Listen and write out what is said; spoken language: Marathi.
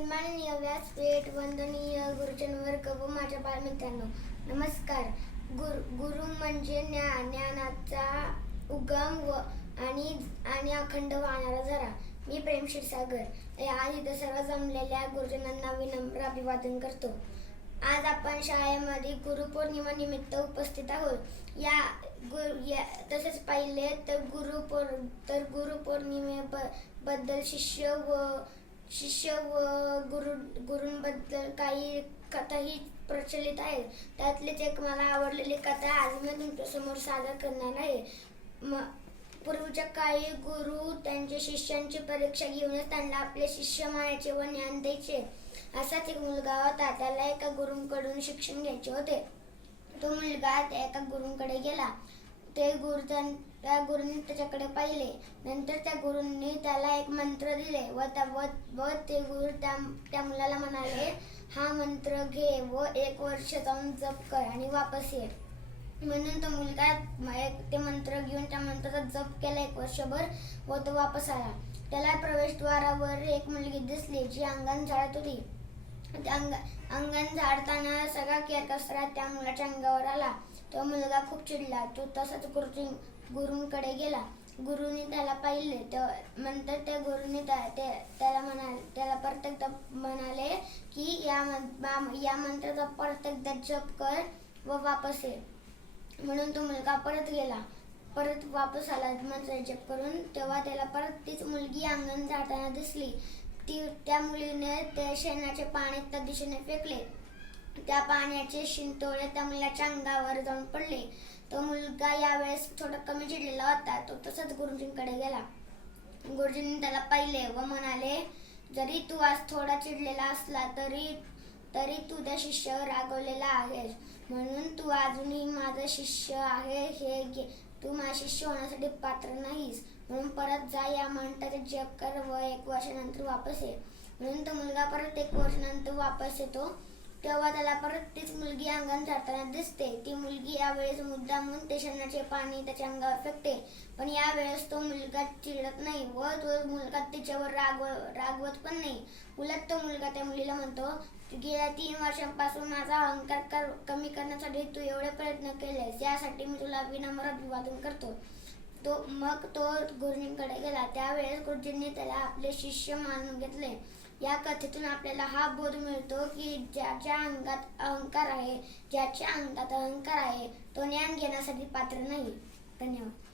सन्माननीय व्यासपीठ वंदनीय गुरुजन वर्ग व माझ्या बालमित्रांनो. नमस्कार. गुरु गुरु म्हणजे ज्ञा ज्ञानाचा उगम व आणि आणि अखंड वाहणारा झरा. मी प्रेम क्षीरसागर. आज इथं सर्व जमलेल्या गुरुजनांना विनम्र अभिवादन करतो. आज आपण शाळेमध्ये गुरुपौर्णिमा निमित्त उपस्थित आहोत. या गुरु या तसेच पाहिले तर गुरुपौर तर गुरुपौर्णिमे बद्दल शिष्य व शिष्य व गुरु गुरूंबद्दल काही कथाही प्रचलित आहेत. त्यातलीच एक मला आवडलेली कथा आज मी तुमच्यासमोर सादर करणार आहे. म पूर्वीच्या काळी गुरु त्यांच्या शिष्यांची परीक्षा घेऊनच त्यांना आपले शिष्य मानायचे व ज्ञान द्यायचे. असाच एक मुलगा होता. त्याला एका गुरूंकडून शिक्षण घ्यायचे होते. तो मुलगा त्या एका गुरूंकडे गेला. ते गुरु त्या गुरुंनी त्याच्याकडे पाहिले. नंतर त्या गुरुंनी त्याला एक मंत्र दिले. व त्या व ते गुरु त्या त्या मुलाला म्हणाले हा मंत्र घे व एक वर्ष जाऊन जप कर आणि वापस ये. म्हणून तो मुलगा एक- ते मंत्र घेऊन त्या मंत्राचा जप केला एक वर्षभर व तो वापस आला. त्याला प्रवेशद्वारावर एक मुलगी दिसली जी अंगण झाडत होती. त्या अंग अंगण झाडताना सगळा केरकचरा त्या मुलाच्या अंगावर आला. तो मुलगा खूप चिडला. तो तसाच गुरुजी गुरूंकडे गेला. गुरुनी त्याला पाहिले. तर नंतर त्या गुरुनी त्या ते- त्याला म्हणाले त्याला परत एकदा म्हणाले की या या मंत्राचा परत एकदा जप कर व वापस ये. म्हणून तो मुलगा परत गेला. परत वापस आला मंत्र जप करून. तेव्हा त्याला परत तीच मुलगी अंगण जाताना दिसली. ती त्या मुलीने त्या शेणाचे पाणी त्या दिशेने फेकले. त्या पाण्याचे शिंतोळे त्या मुलाच्या अंगावर जाऊन पडले. तो मुलगा यावेळेस थोडा कमी चिडलेला होता. तो तसंच गुरुजींकडे गेला. गुरुजींनी त्याला पाहिले व म्हणाले जरी तू आज थोडा चिडलेला असला तरी तरी तू त्या शिष्यावर रागवलेला आहेस म्हणून तू अजूनही माझा शिष्य आहे. हे घे. तू माझा शिष्य होण्यासाठी पात्र नाहीस. म्हणून परत जा. या मंत्राचे जप कर व एक वर्षानंतर वापस ये. म्हणून तो मुलगा परत एक वर्षानंतर वापस येतो. तेव्हा त्याला परत तीच मुलगी अंगण झाडताना दिसते. ती मुलगी यावेळेस मुद्दामून ते शेणाचे पाणी त्याच्या अंगावर फेकते. पण यावेळेस तो मुलगा चिडत नाही. व तो मुलगा तिच्यावर रागव रागवत पण नाही. उलट तो मुलगा त्या मुलीला म्हणतो गेल्या तीन वर्षांपासून माझा अहंकार कर कमी करण्यासाठी तू एवढे प्रयत्न केलेस. यासाठी मी तुला विनम्र अभिवादन करतो. तो मग तो गुरुजींकडे गेला. त्यावेळेस गुरुजींनी त्याला आपले शिष्य मानून घेतले. या कथेतून आपल्याला हा बोध मिळतो की ज्याच्या अंगात अहंकार आहे ज्याच्या अंगात अहंकार आहे तो ज्ञान घेण्यासाठी पात्र नाही. धन्यवाद.